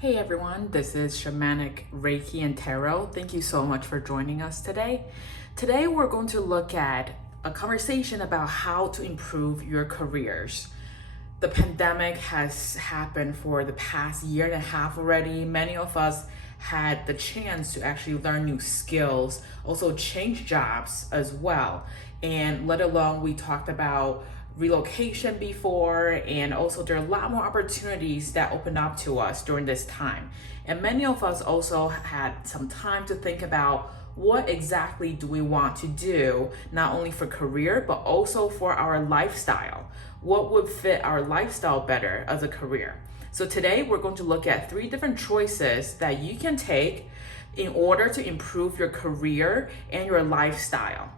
Hey everyone, this is Shamanic Reiki and Tarot. Thank you so much for joining us today. Today we're going to look at a conversation about how to improve your careers. The pandemic has happened for the past year and a half already. Many of us had the chance to actually learn new skills, also change jobs as well. And let alone we talked about relocation before, and also there are a lot more opportunities that opened up to us during this time. And many of us also had some time to think about what exactly do we want to do, not only for career, but also for our lifestyle. What would fit our lifestyle better as a career? So today we're going to look at 3 different choices that you can take in order to improve your career and your lifestyle.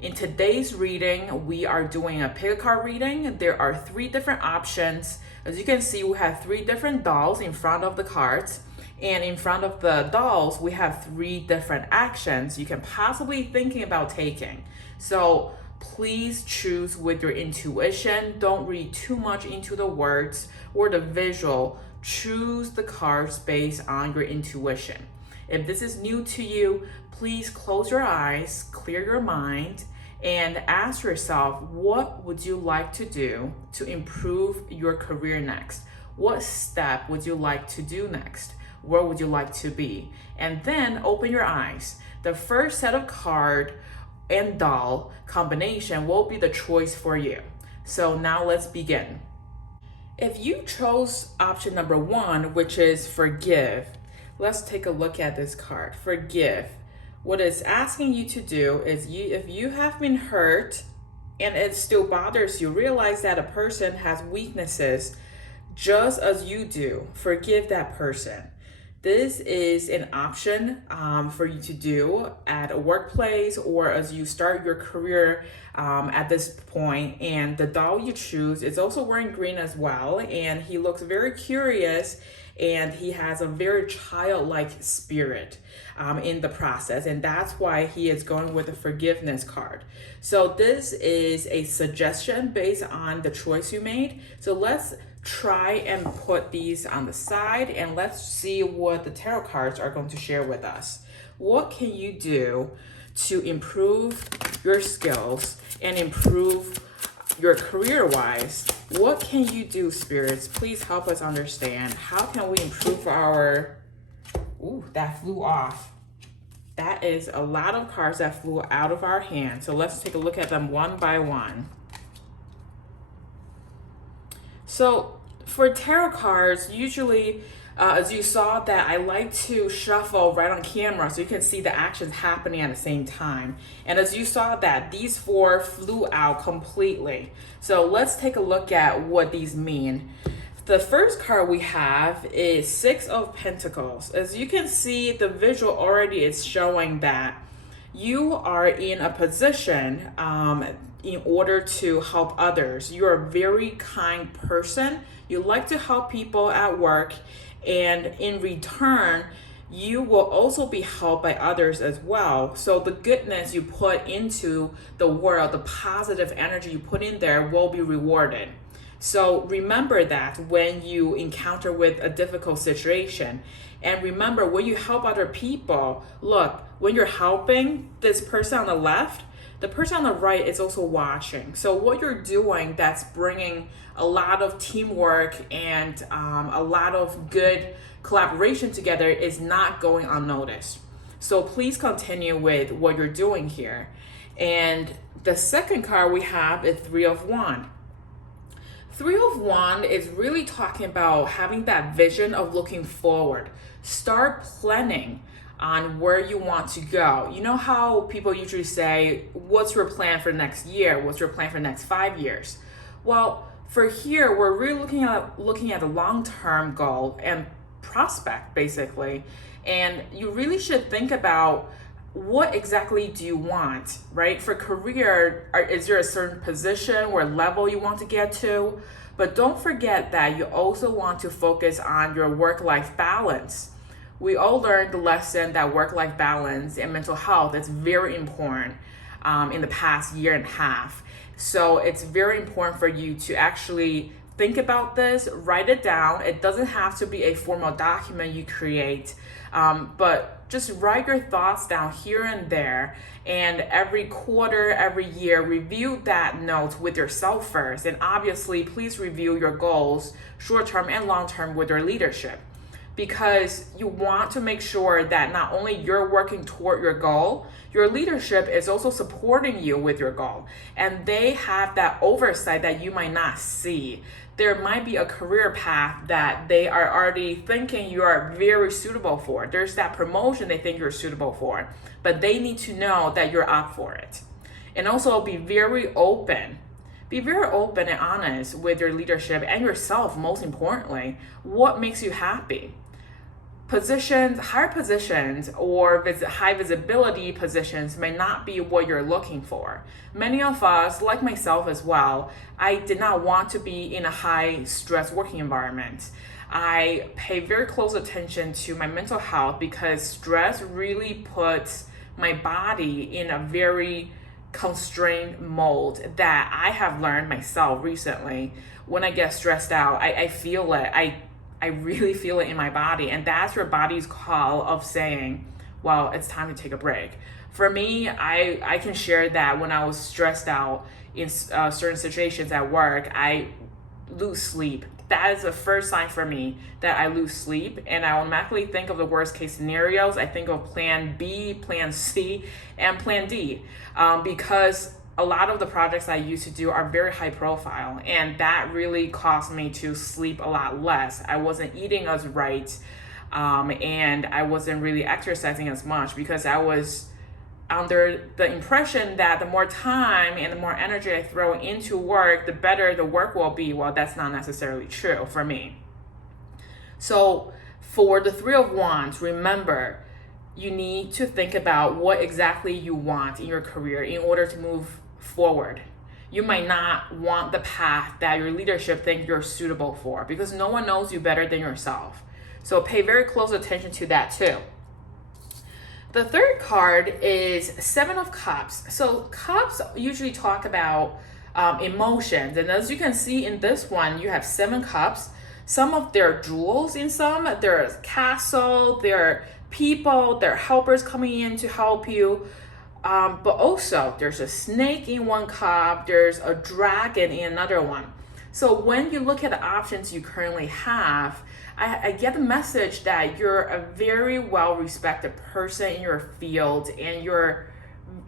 In today's reading, we are doing a pick a card reading. There are 3 different options. As you can see, we have 3 different dolls in front of the cards. And in front of the dolls, we have 3 different actions you can possibly thinking about taking. So please choose with your intuition. Don't read too much into the words or the visual. Choose the cards based on your intuition. If this is new to you, please close your eyes, clear your mind, and ask yourself, what would you like to do to improve your career next? What step would you like to do next? Where would you like to be? And then open your eyes. The first set of card and doll combination will be the choice for you. So now let's begin. If you chose option number 1, which is forgive, let's take a look at this card. Forgive. What it's asking you to do is if you have been hurt and it still bothers you, realize that a person has weaknesses just as you do. Forgive that person. This is an option for you to do at a workplace or as you start your career at this point. And the doll you choose is also wearing green as well. And he looks very curious and he has a very childlike spirit in the process. And that's why he is going with the forgiveness card. So this is a suggestion based on the choice you made. So let's try and put these on the side and let's see what the tarot cards are going to share with us. What can you do to improve your skills and improve your career-wise? What can you do, spirits? Please help us understand. How can we improve our... Ooh, that flew off. That is a lot of cards that flew out of our hand. So let's take a look at them one by one. So for tarot cards, usually, as you saw that I like to shuffle right on camera so you can see the actions happening at the same time. And as you saw that, these 4 flew out completely. So let's take a look at what these mean. The first card we have is 6 of Pentacles. As you can see, the visual already is showing that you are in a position in order to help others. You're a very kind person. You like to help people at work, and in return, you will also be helped by others as well. So the goodness you put into the world, the positive energy you put in there will be rewarded. So remember that when you encounter with a difficult situation. And remember, when you help other people, look, when you're helping this person on the left, the person on the right is also watching. So what you're doing that's bringing a lot of teamwork and a lot of good collaboration together is not going unnoticed. So please continue with what you're doing here. And the second card we have is 3 of Wands. 3 of Wands is really talking about having that vision of looking forward. Start planning on where you want to go. You know how people usually say, what's your plan for next year? What's your plan for next 5 years? Well, for here, we're really looking at a long-term goal and prospect, basically. And you really should think about what exactly do you want, right? For career, is there a certain position or level you want to get to? But don't forget that you also want to focus on your work-life balance. We all learned the lesson that work-life balance and mental health is very important in the past year and a half. So it's very important for you to actually think about this, write it down. It doesn't have to be a formal document you create, but just write your thoughts down here and there. And every quarter, every year, review that note with yourself first. And obviously, please review your goals, short-term and long-term, with your leadership, because you want to make sure that not only you're working toward your goal, your leadership is also supporting you with your goal. And they have that oversight that you might not see. There might be a career path that they are already thinking you are very suitable for. There's that promotion they think you're suitable for, but they need to know that you're up for it. And also be very open. Be very open and honest with your leadership and yourself, most importantly. What makes you happy? Positions, higher positions, or high visibility positions may not be what you're looking for. Many of us, like myself as well, I did not want to be in a high stress working environment. I pay very close attention to my mental health because stress really puts my body in a very constrained mode that I have learned myself recently. When I get stressed out, I feel it. I really feel it in my body, and that's your body's call of saying, well, it's time to take a break. For me, I can share that when I was stressed out in certain situations at work, I lose sleep. That is the first sign for me that I lose sleep, and I automatically think of the worst case scenarios. I think of plan B, plan C, and plan D, because a lot of the projects I used to do are very high profile, and that really caused me to sleep a lot less. I wasn't eating as right, and I wasn't really exercising as much because I was under the impression that the more time and the more energy I throw into work, the better the work will be. Well, that's not necessarily true for me. So for the Three of Wands, remember, you need to think about what exactly you want in your career in order to move forward. You might not want the path that your leadership think you're suitable for, because no one knows you better than yourself. So pay very close attention to that too. The third card is Seven of Cups. So cups usually talk about emotions, and as you can see in this one, you have 7 cups. Some of their jewels in some, there's castle, there are people, there are helpers coming in to help you. But also there's a snake in one cup, there's a dragon in another one. So when you look at the options you currently have, I get the message that you're a very well-respected person in your field, and you're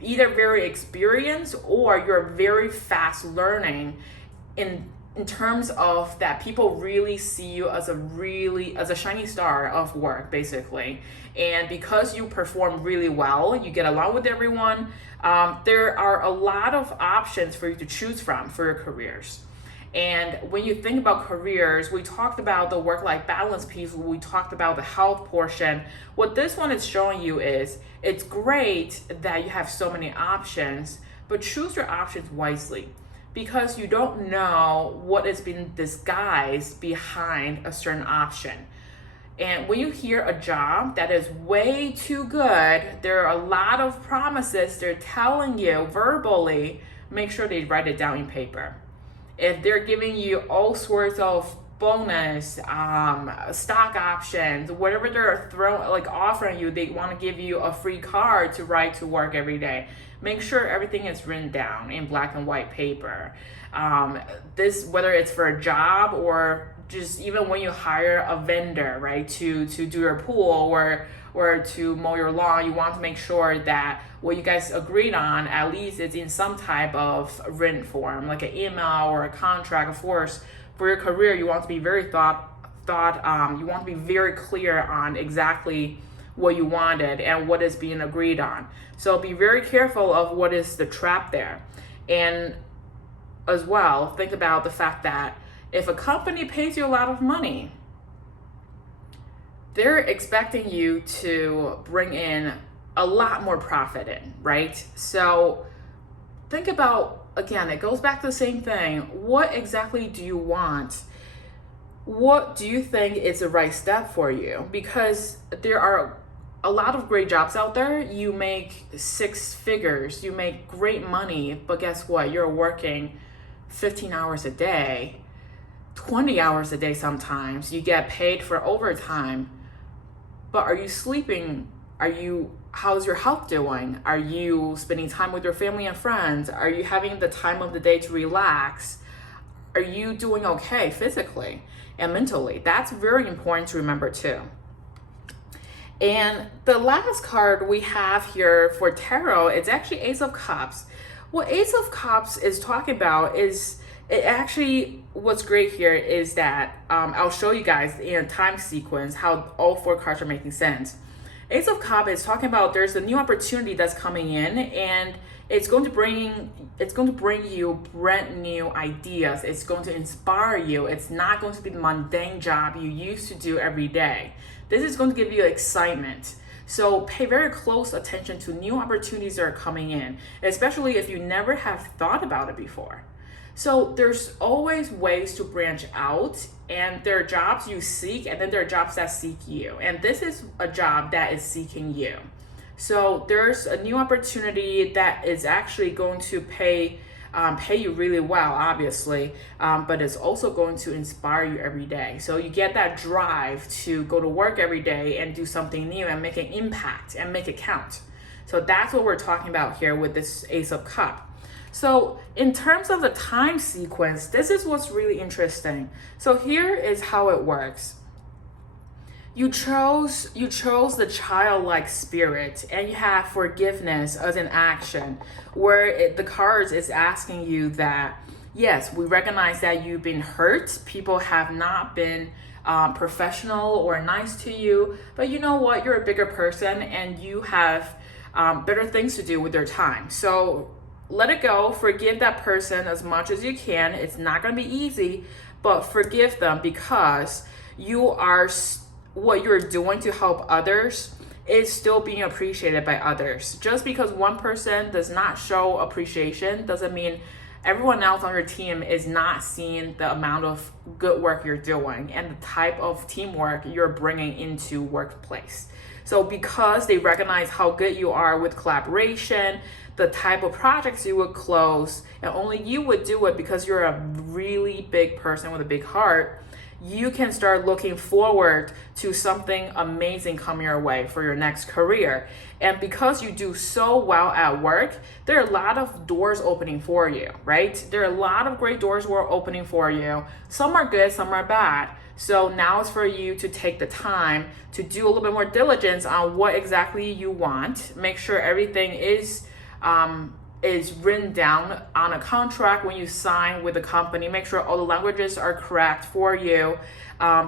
either very experienced or you're very fast learning in terms of that people really see you as a shining star of work, basically. And because you perform really well, you get along with everyone, there are a lot of options for you to choose from for your careers. And when you think about careers, we talked about the work-life balance piece, we talked about the health portion. What this one is showing you is, it's great that you have so many options, but choose your options wisely, because you don't know what is being disguised behind a certain option. And when you hear a job that is way too good, there are a lot of promises they're telling you verbally, make sure they write it down in paper. If they're giving you all sorts of bonus, stock options, whatever they're offering you, they want to give you a free car to ride to work every day. Make sure everything is written down in black and white paper. This, whether it's for a job or just even when you hire a vendor, right, to do your pool or to mow your lawn, you want to make sure that what you guys agreed on at least is in some type of written form, like an email or a contract. Of course, for your career, you want to be very you want to be very clear on exactly what you wanted and what is being agreed on. So be very careful of what is the trap there. And as well, think about the fact that if a company pays you a lot of money, they're expecting you to bring in a lot more profit in, right? So think about, again, it goes back to the same thing. What exactly do you want? What do you think is the right step for you? Because there are a lot of great jobs out there. You make 6 figures, you make great money, but guess what? You're working 15 hours a day, 20 hours a day sometimes. You get paid for overtime. But are you sleeping? How's your health doing? Are you spending time with your family and friends? Are you having the time of the day to relax? Are you doing okay physically and mentally? That's very important to remember too. And the last card we have here for tarot is actually Ace of Cups. What Ace of Cups is talking about is, it actually, what's great here is that I'll show you guys in a time sequence how all 4 cards are making sense. Ace of Cups is talking about there's a new opportunity that's coming in, and it's going to bring you brand new ideas. It's going to inspire you. It's not going to be the mundane job you used to do every day. This is going to give you excitement. So pay very close attention to new opportunities that are coming in, especially if you never have thought about it before. So there's always ways to branch out, and there are jobs you seek, and then there are jobs that seek you. And this is a job that is seeking you. So there's a new opportunity that is actually going to pay you really well, obviously, but it's also going to inspire you every day. So you get that drive to go to work every day and do something new and make an impact and make it count. So that's what we're talking about here with this Ace of Cups. So in terms of the time sequence, this is what's really interesting. So here is how it works. You chose the childlike spirit, and you have forgiveness as an action, where the cards is asking you that, yes, we recognize that you've been hurt. People have not been professional or nice to you, but you know what? You're a bigger person, and you have better things to do with your time. So let it go. Forgive that person as much as you can. It's not going to be easy, but forgive them, because what you're doing to help others is still being appreciated by others. Just because one person does not show appreciation doesn't mean everyone else on your team is not seeing the amount of good work you're doing and the type of teamwork you're bringing into workplace. So because they recognize how good you are with collaboration, the type of projects you would close, and only you would do it because you're a really big person with a big heart, you can start looking forward to something amazing coming your way for your next career. And because you do so well at work, there are a lot of doors opening for you, right? There are a lot of great doors who are opening for you. Some are good, some are bad. So now it's for you to take the time to do a little bit more diligence on what exactly you want. Make sure everything is written down on a contract when you sign with the company. Make sure all the languages are correct for you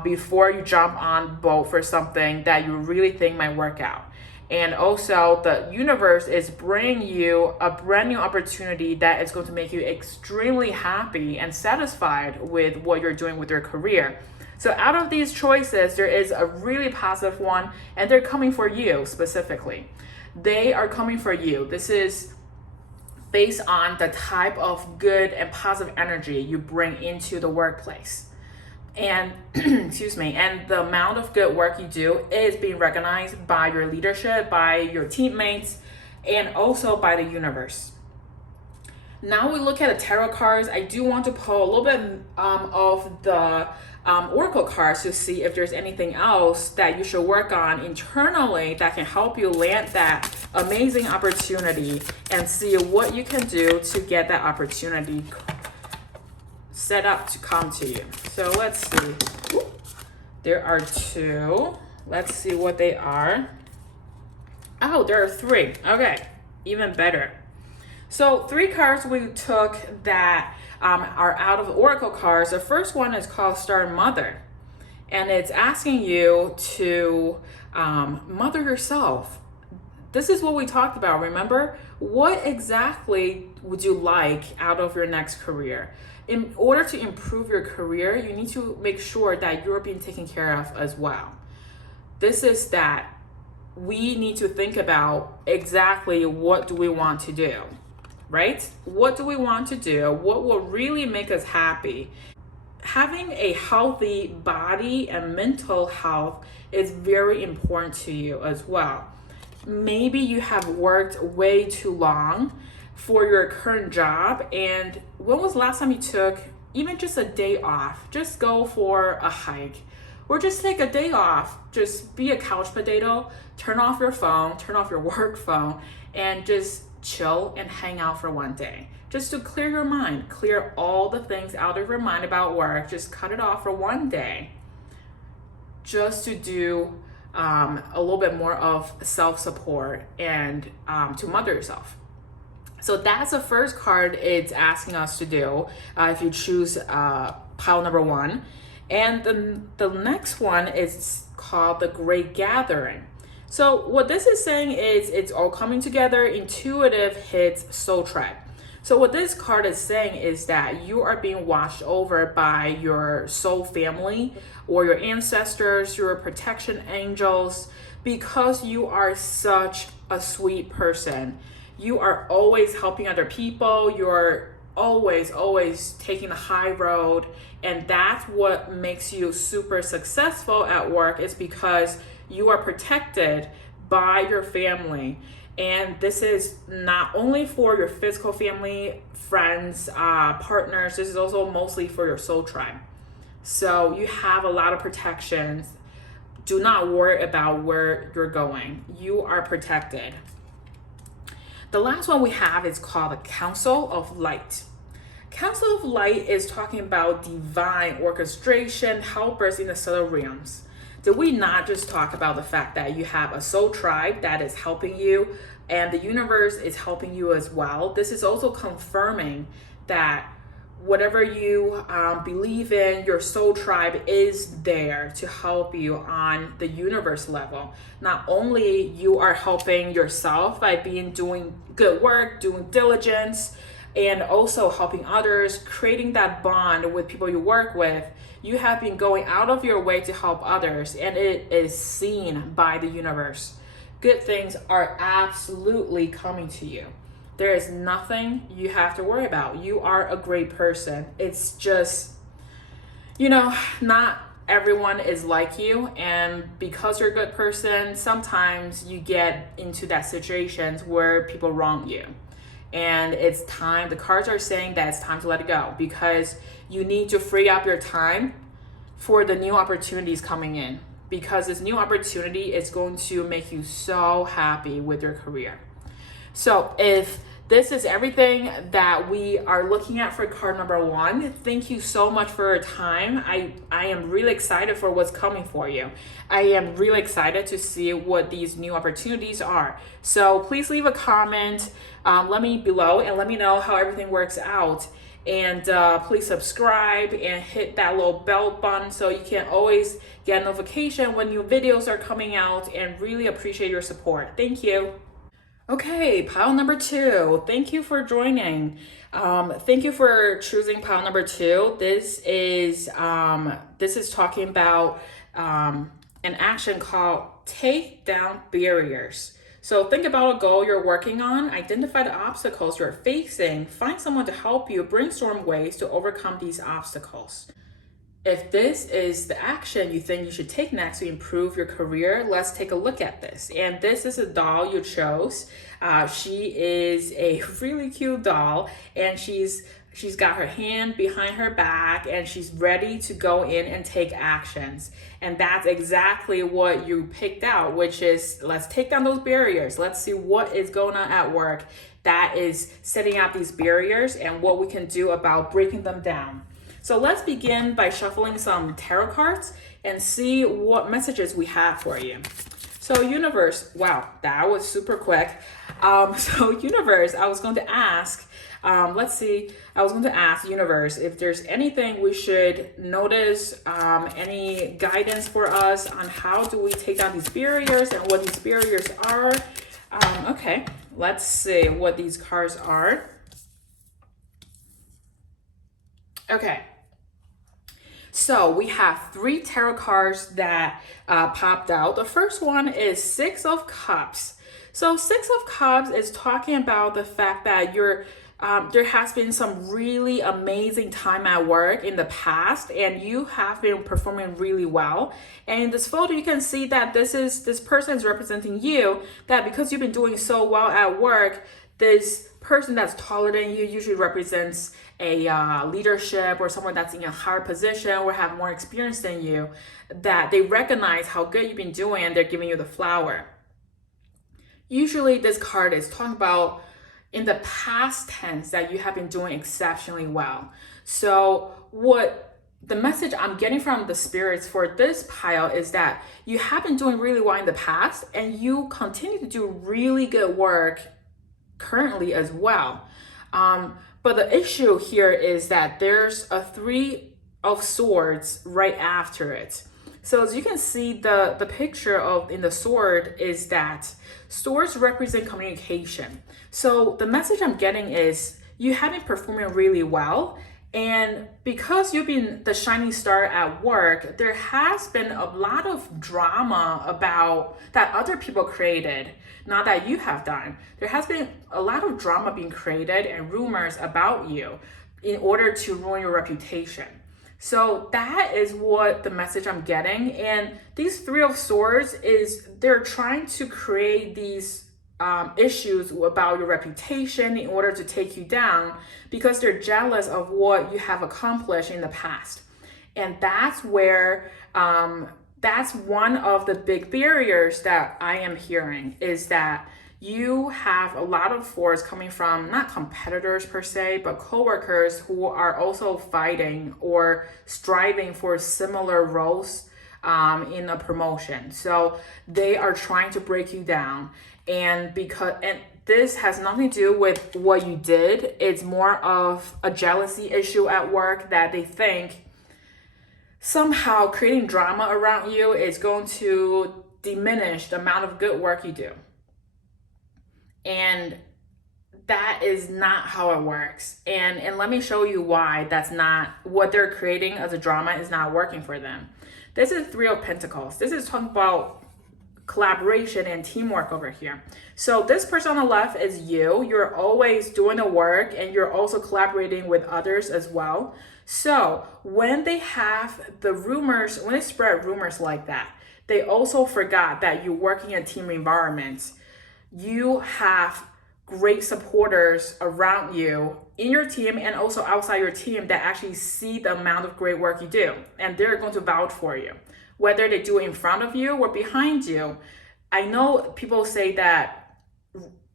before you jump on board for something that you really think might work out. And also, the universe is bringing you a brand new opportunity that is going to make you extremely happy and satisfied with what you're doing with your career. So out of these choices, there is a really positive one, and they're coming for you specifically. They are coming for you. This is based on the type of good and positive energy you bring into the workplace. And excuse me, and the amount of good work you do is being recognized by your leadership, by your teammates, and also by the universe. Now we look at the tarot cards. I do want to pull a little bit of the oracle cards to see if there's anything else that you should work on internally that can help you land that amazing opportunity, and see what you can do to get that opportunity set up to come to you. So let's see. There are 2. Let's see what they are. Oh, there are 3. Okay, even better. So 3 cards we took that are out of the oracle cards. The first one is called Star Mother, and it's asking you to mother yourself. This is what we talked about, remember? What exactly would you like out of your next career? In order to improve your career, you need to make sure that you're being taken care of as well. This is that we need to think about exactly what do we want to do, right? What do we want to do? What will really make us happy? Having a healthy body and mental health is very important to you as well. Maybe you have worked way too long for your current job, and when was the last time you took even just a day off, just go for a hike or just take a day off. Just be a couch potato, turn off your phone, turn off your work phone, and just chill and hang out for one day. Just to clear your mind, clear all the things out of your mind about work, just cut it off for one day. Just to do a little bit more of self-support and to mother yourself. So that's the first card it's asking us to do if you choose pile number 1. And then the next one is called the Great Gathering. So what this is saying is it's all coming together, intuitive hits soul tribe. So what this card is saying is that you are being watched over by your soul family or your ancestors, your protection angels, because you are such a sweet person. You are always helping other people. You're always taking the high road. And that's what makes you super successful at work, is because you are protected by your family. And this is not only for your physical family, friends, partners, this is also mostly for your soul tribe. So you have a lot of protections. Do not worry about where you're going. You are protected. The last one we have is called the Council of Light. Council of Light is talking about divine orchestration, helpers in the subtle realms. Did we not just talk about the fact that you have a soul tribe that is helping you and the universe is helping you as well? This is also confirming that whatever you believe in, your soul tribe is there to help you on the universe level. Not only you are helping yourself by doing good work, doing diligence, and also helping others, creating that bond with people you work with. You have been going out of your way to help others, and it is seen by the universe. Good things are absolutely coming to you. There is nothing you have to worry about. You are a great person. It's just, not everyone is like you, and because you're a good person, sometimes you get into that situations where people wrong you. And it's time, the cards are saying that it's time to let it go, because you need to free up your time for the new opportunities coming in, because this new opportunity is going to make you so happy with your career. So if this is everything that we are looking at for card number 1, thank you so much for your time. I am really excited for what's coming for you. I am really excited to see what these new opportunities are. So please leave a comment, let me below, and let me know how everything works out. And please subscribe and hit that little bell button so you can always get a notification when new videos are coming out, and really appreciate your support. Thank you. Okay, pile number 2. Thank you for joining. Thank you for choosing pile number 2. This is talking about an action called Take Down Barriers. So think about a goal you're working on, identify the obstacles you're facing, find someone to help you, brainstorm ways to overcome these obstacles. If this is the action you think you should take next to improve your career, let's take a look at this. And this is a doll you chose. She is a really cute doll, and she's got her hand behind her back, and she's ready to go in and take actions. And that's exactly what you picked out, which is, let's take down those barriers. Let's see what is going on at work that is setting up these barriers and what we can do about breaking them down. So let's begin by shuffling some tarot cards and see what messages we have for you. So universe, wow, that was super quick. So universe, I was going to ask, universe, if there's anything we should notice, any guidance for us on how do we take down these barriers and what these barriers are. Okay, let's see what these cards are. Okay. So we have 3 tarot cards that popped out. The first one is 6 of Cups. So 6 of Cups is talking about the fact that there has been some really amazing time at work in the past, and you have been performing really well. And in this photo, you can see that this person is representing you, that because you've been doing so well at work, this person that's taller than you usually represents a leadership or someone that's in a higher position or have more experience than you, that they recognize how good you've been doing and they're giving you the flower. Usually this card is talking about in the past tense that you have been doing exceptionally well. So what the message I'm getting from the spirits for this pile is that you have been doing really well in the past and you continue to do really good work currently as well. But the issue here is that there's a Three of Swords right after it. So as you can see, the picture of in the sword is that swords represent communication. So the message I'm getting is you have been performing really well. And because you've been the shining star at work, there has been a lot of drama about that other people created, not that you have done. There has been a lot of drama being created and rumors about you in order to ruin your reputation. So that is what the message I'm getting. And these Three of Swords is they're trying to create these issues about your reputation in order to take you down because they're jealous of what you have accomplished in the past. And that's where, that's one of the big barriers that I am hearing is that you have a lot of force coming from not competitors per se, but coworkers who are also fighting or striving for similar roles in a promotion. So they are trying to break you down. And this has nothing to do with what you did. It's more of a jealousy issue at work that they think somehow creating drama around you is going to diminish the amount of good work you do. And that is not how it works. And let me show you why that's not what they're creating as a drama is not working for them. This is Three of Pentacles. This is talking about collaboration and teamwork over here. So this person on the left is you. You're always doing the work and you're also collaborating with others as well. So when they have the rumors, when they spread rumors like that, they also forgot that you're working in a team environment. You have great supporters around you in your team and also outside your team that actually see the amount of great work you do. And they're going to vouch for you, whether they do it in front of you or behind you. I know people say that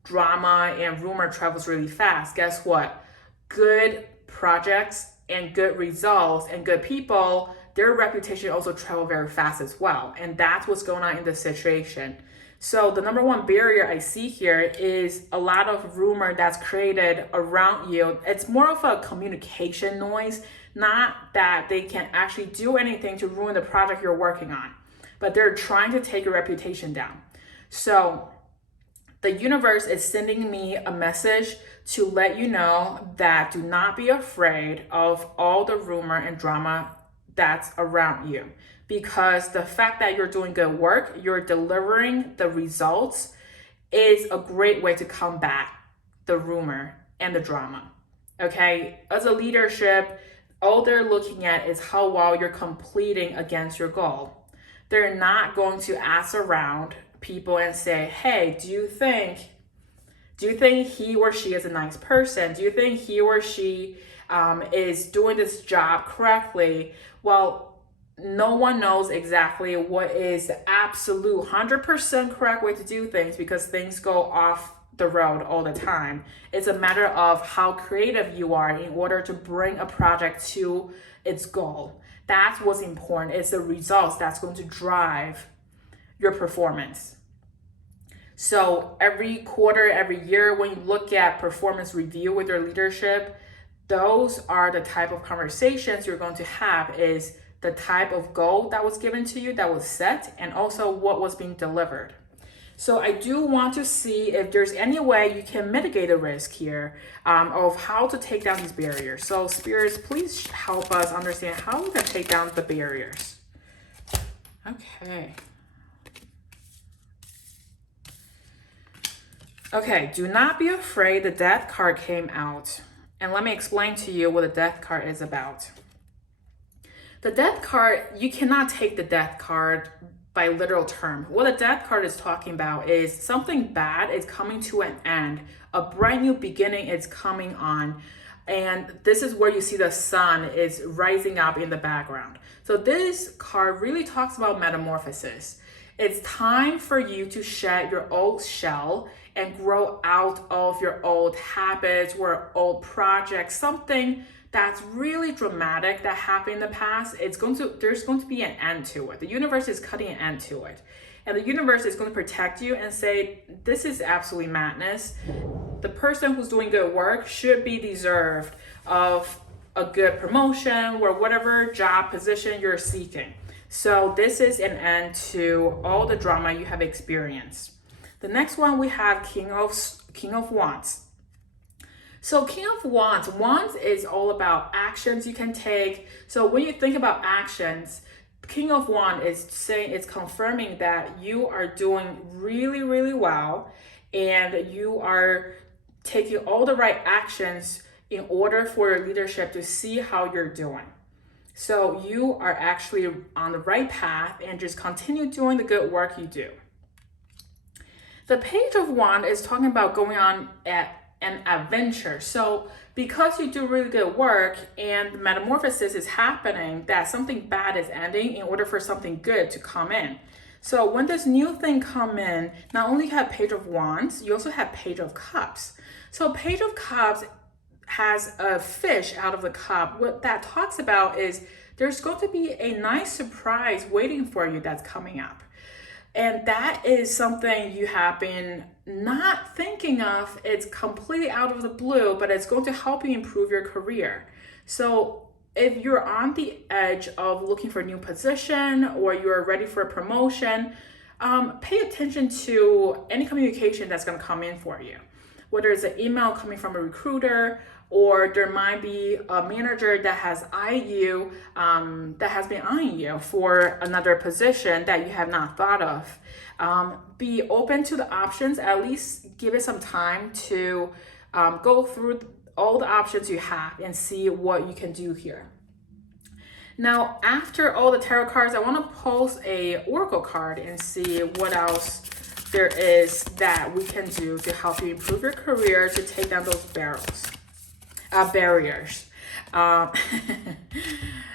drama and rumor travels really fast. Guess what? Good projects and good results and good people, their reputation also travel very fast as well. And that's what's going on in this situation. So the number one barrier I see here is a lot of rumor that's created around you. It's more of a communication noise, not that they can actually do anything to ruin the project you're working on, but they're trying to take your reputation down. So the universe is sending me a message to let you know that do not be afraid of all the rumor and drama that's around you. Because the fact that you're doing good work, you're delivering the results is a great way to combat the rumor and the drama, okay? As a leadership, all they're looking at is how well you're completing against your goal. They're not going to ask around people and say, hey, do you think he or she is a nice person? Do you think he or she is doing this job correctly? Well, no one knows exactly what is the absolute 100% correct way to do things because things go off the road all the time. It's a matter of how creative you are in order to bring a project to its goal. That's what's important. It's the results that's going to drive your performance. So every quarter, every year, when you look at performance review with your leadership, those are the type of conversations you're going to have is the type of goal that was given to you, that was set, and also what was being delivered. So I do want to see if there's any way you can mitigate the risk here of how to take down these barriers. So spirits, please help us understand how we can take down the barriers. Okay. Okay, do not be afraid. The Death card came out. And let me explain to you what the Death card is about. The Death card, you cannot take the Death card by literal term. What the death card is talking about is something bad is coming to an end. A brand new beginning is coming on. And this is where you see the sun is rising up in the background. So this card really talks about metamorphosis. It's time for you to shed your old shell and grow out of your old habits or old projects, something that's really dramatic that happened in the past. There's going to be an end to it. The universe is cutting an end to it. And the universe is going to protect you and say, this is absolutely madness. The person who's doing good work should be deserved of a good promotion or whatever job position you're seeking. So this is an end to all the drama you have experienced. The next one we have King of Wands. So King of Wands is all about actions you can take. So when you think about actions, King of Wands is saying, it's confirming that you are doing really, really well and you are taking all the right actions in order for your leadership to see how you're doing. So you are actually on the right path and just continue doing the good work you do. The Page of Wands is talking about going on an adventure. So because you do really good work and the metamorphosis is happening, that something bad is ending in order for something good to come in. So when this new thing come in, not only you have Page of Wands, you also have Page of Cups. So Page of Cups has a fish out of the cup. What that talks about is there's going to be a nice surprise waiting for you that's coming up. And that is something you have been not thinking of. It's completely out of the blue, but it's going to help you improve your career. So if you're on the edge of looking for a new position or you're ready for a promotion, pay attention to any communication that's going to come in for you. Whether it's an email coming from a recruiter, or there might be a manager that has been eyeing you for another position that you have not thought of. Be open to the options. At least give it some time to go through all the options you have and see what you can do here. Now, after all the tarot cards, I want to post a oracle card and see what else there is that we can do to help you improve your career, to take down those barriers.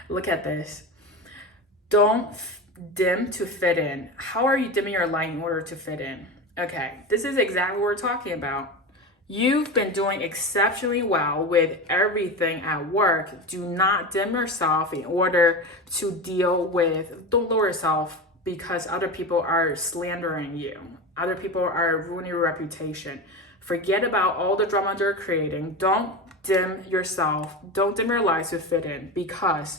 Look at this. Don't dim to fit in. How are you dimming your light in order to fit in? Okay, this is exactly what we're talking about. You've been doing exceptionally well with everything at work. Do not dim yourself in order to don't lower yourself because other people are slandering you. Other people are ruining your reputation. Forget about all the drama they're creating. Don't dim yourself. Don't dim your lights to fit in, because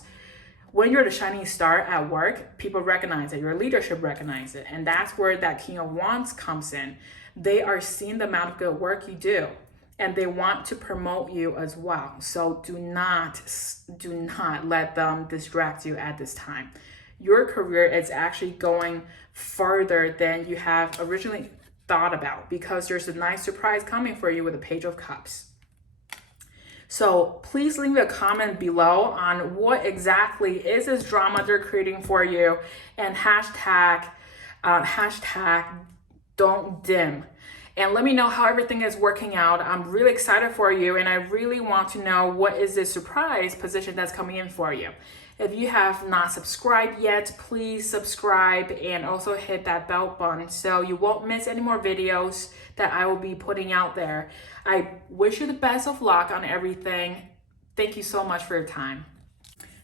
when you're the shining star at work, people recognize it. Your leadership recognizes it. And that's where that King of Wands comes in. They are seeing the amount of good work you do, and they want to promote you as well. So do not let them distract you at this time. Your career is actually going farther than you have originally thought about, because there's a nice surprise coming for you with the Page of Cups. So please leave a comment below on what exactly is this drama they're creating for you, and hashtag don't dim. And let me know how everything is working out. I'm really excited for you, and I really want to know what is this surprise position that's coming in for you. If you have not subscribed yet, please subscribe and also hit that bell button so you won't miss any more videos that I will be putting out there. I wish you the best of luck on everything. Thank you so much for your time.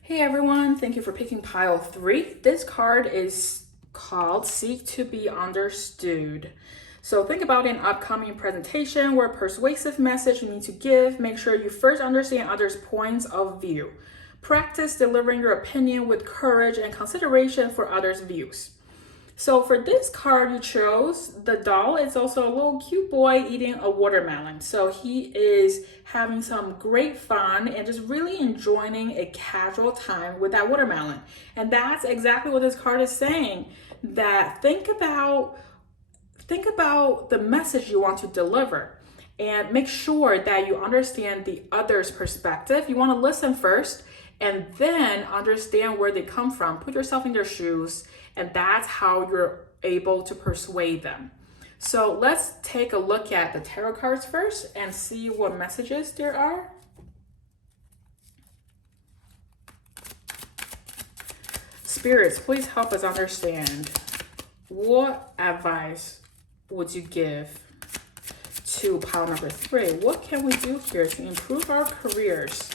Hey everyone, thank you for picking pile 3. This card is called Seek to be Understood. So think about an upcoming presentation or a persuasive message you need to give. Make sure you first understand others' points of view. Practice delivering your opinion with courage and consideration for others' views. So for this card you chose, the doll is also a little cute boy eating a watermelon. So he is having some great fun and just really enjoying a casual time with that watermelon. And that's exactly what this card is saying, that think about the message you want to deliver, and make sure that you understand the other's perspective. You want to listen first and then understand where they come from. Put yourself in their shoes And that's how you're able to persuade them. So let's take a look at the tarot cards first and see what messages there are. Spirits, please help us understand, what advice would you give to pile number 3? What can we do here to improve our careers?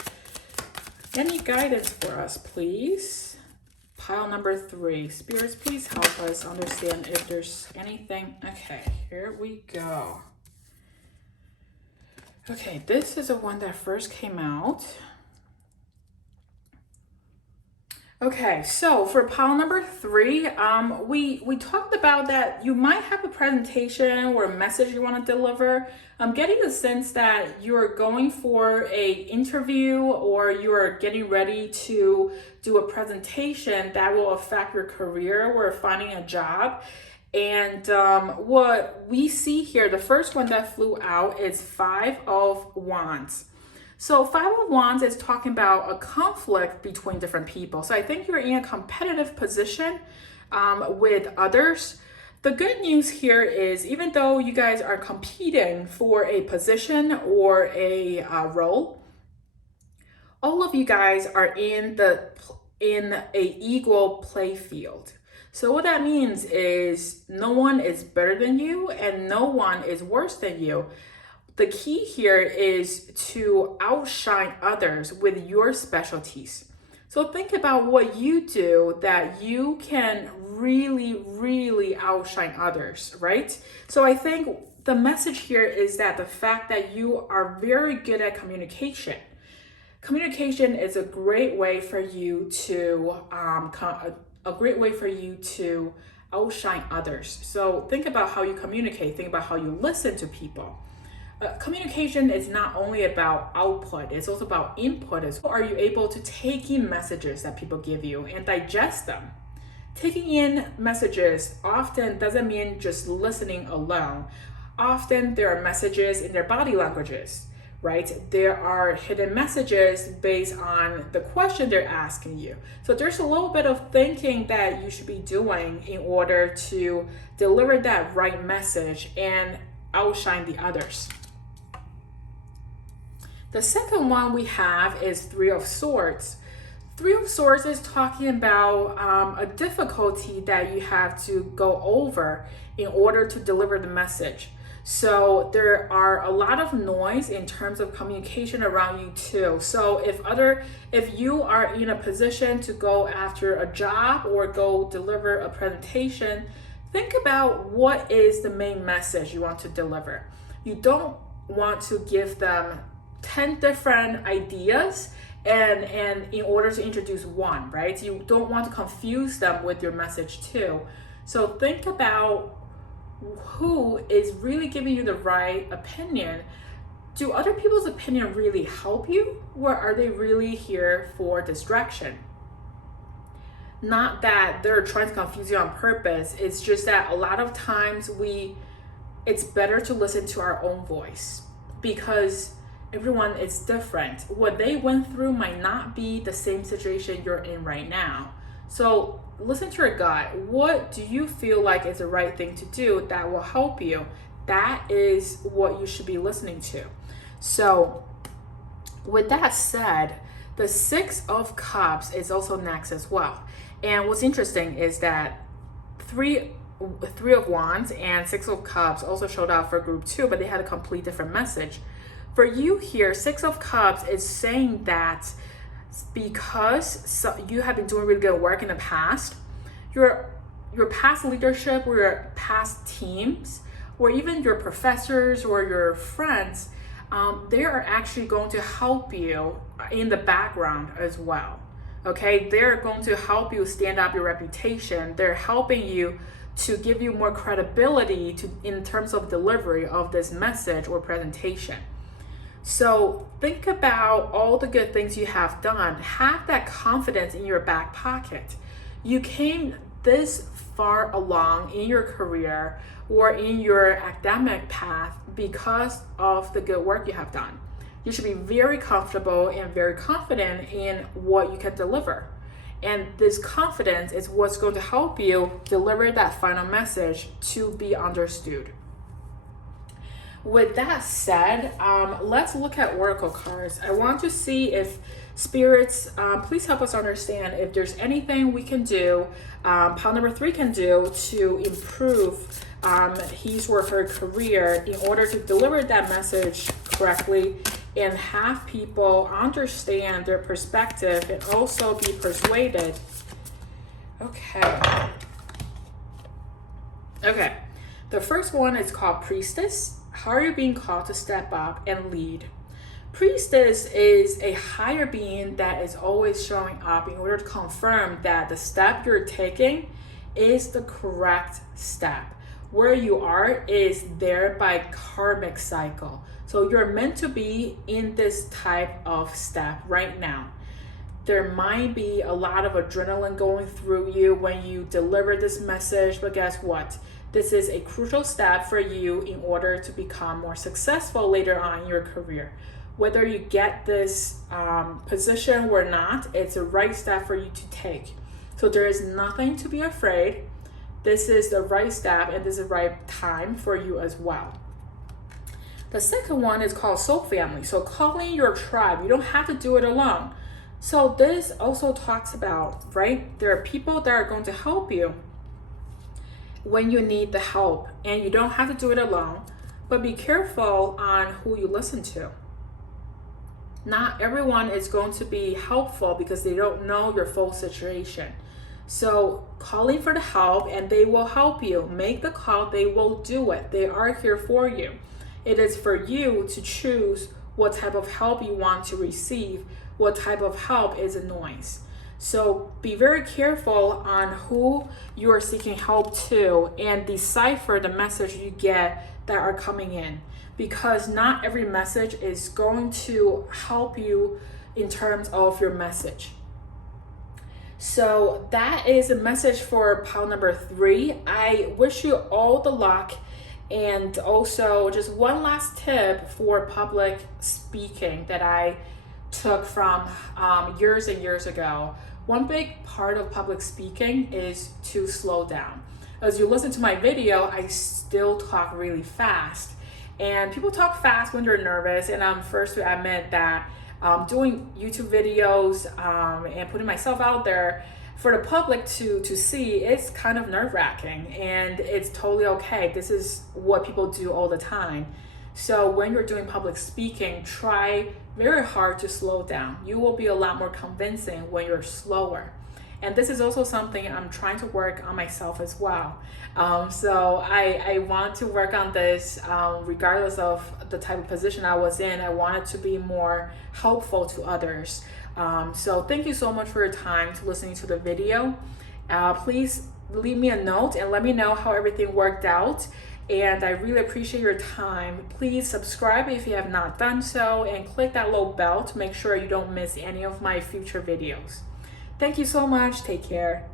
Any guidance for us, please? Pile number 3. Spirits, please help us understand if there's anything. Okay, here we go. Okay, this is the one that first came out. Okay, so for pile number 3, we talked about that you might have a presentation or a message you want to deliver. I'm getting the sense that you're going for a interview or you're getting ready to do a presentation that will affect your career or finding a job. And what we see here, the first one that flew out is 5 of Wands. So 5 of Wands is talking about a conflict between different people. So I think you're in a competitive position with others. The good news here is, even though you guys are competing for a position or a role, all of you guys are in a equal play field. So what that means is no one is better than you and no one is worse than you. The key here is to outshine others with your specialties. So think about what you do that you can really outshine others, right? So I think the message here is that the fact that you are very good at communication. Communication is a great way for you to outshine others. So think about how you communicate. Think about how you listen to people. Communication is not only about output, it's also about input. Are you able to take in messages that people give you and digest them? Taking in messages often doesn't mean just listening alone. Often there are messages in their body languages, right? There are hidden messages based on the question they're asking you. So there's a little bit of thinking that you should be doing in order to deliver that right message and outshine the others. The second one we have is 3 of Swords. 3 of Swords is talking about a difficulty that you have to go over in order to deliver the message. So there are a lot of noise in terms of communication around you too. So if you are in a position to go after a job or go deliver a presentation, think about what is the main message you want to deliver. You don't want to give them 10 different ideas and in order to introduce one, right? You don't want to confuse them with your message too. So think about who is really giving you the right opinion. Do other people's opinion really help you, or are they really here for distraction? Not that they're trying to confuse you on purpose. It's just that a lot of times it's better to listen to our own voice, because everyone is different. What they went through might not be the same situation you're in right now. So listen to your gut. What do you feel like is the right thing to do that will help you? That is what you should be listening to. So with that said, the 6 of Cups is also next as well. And what's interesting is that 3 of Wands and 6 of Cups also showed up for group 2, but they had a complete different message. For you here, 6 of Cups is saying that because you have been doing really good work in the past, your past leadership or your past teams, or even your professors or your friends, they are actually going to help you in the background as well. Okay, they're going to help you stand up your reputation. They're helping you to give you more credibility in terms of delivery of this message or presentation. So think about all the good things you have done. Have that confidence in your back pocket. You came this far along in your career or in your academic path because of the good work you have done. You should be very comfortable and very confident in what you can deliver. And this confidence is what's going to help you deliver that final message to be understood. With that said, let's look at oracle cards. I want to see if spirits, please help us understand if there's anything we can do, pile number 3 can do to improve his or her career in order to deliver that message correctly and have people understand their perspective and also be persuaded. Okay. The first one is called Priestess. How are you being called to step up and lead? Priestess is a higher being that is always showing up in order to confirm that the step you're taking is the correct step. Where you are is there by karmic cycle. So you're meant to be in this type of step right now. There might be a lot of adrenaline going through you when you deliver this message, but guess what? This is a crucial step for you in order to become more successful later on in your career. Whether you get this position or not, it's the right step for you to take. So there is nothing to be afraid. This is the right step and this is the right time for you as well. The second one is called Soul Family. So calling your tribe, you don't have to do it alone. So this also talks about, right? There are people that are going to help you when you need the help, and you don't have to do it alone, but be careful on who you listen to. Not everyone is going to be helpful because they don't know your full situation. So calling for the help and they will help you. Make the call, they will do it. They are here for you. It is for you to choose what type of help you want to receive, what type of help is a noise. So be very careful on who you are seeking help to and decipher the message you get that are coming in, because not every message is going to help you in terms of your message. So that is a message for pile number 3. I wish you all the luck. And also just one last tip for public speaking that I took from years and years ago. One big part of public speaking is to slow down. As you listen to my video, I still talk really fast. And people talk fast when they're nervous, and I'm first to admit that doing YouTube videos and putting myself out there for the public to see, it's kind of nerve-wracking, and it's totally okay. This is what people do all the time. So when you're doing public speaking, try very hard to slow down. You will be a lot more convincing when you're slower. And this is also something I'm trying to work on myself as well. So I want to work on this regardless of the type of position I was in. I wanted to be more helpful to others. So thank you so much for your time to listening to the video. Please leave me a note and let me know how everything worked out. And I really appreciate your time. Please subscribe if you have not done so, and click that little bell to make sure you don't miss any of my future videos. Thank you so much. Take care.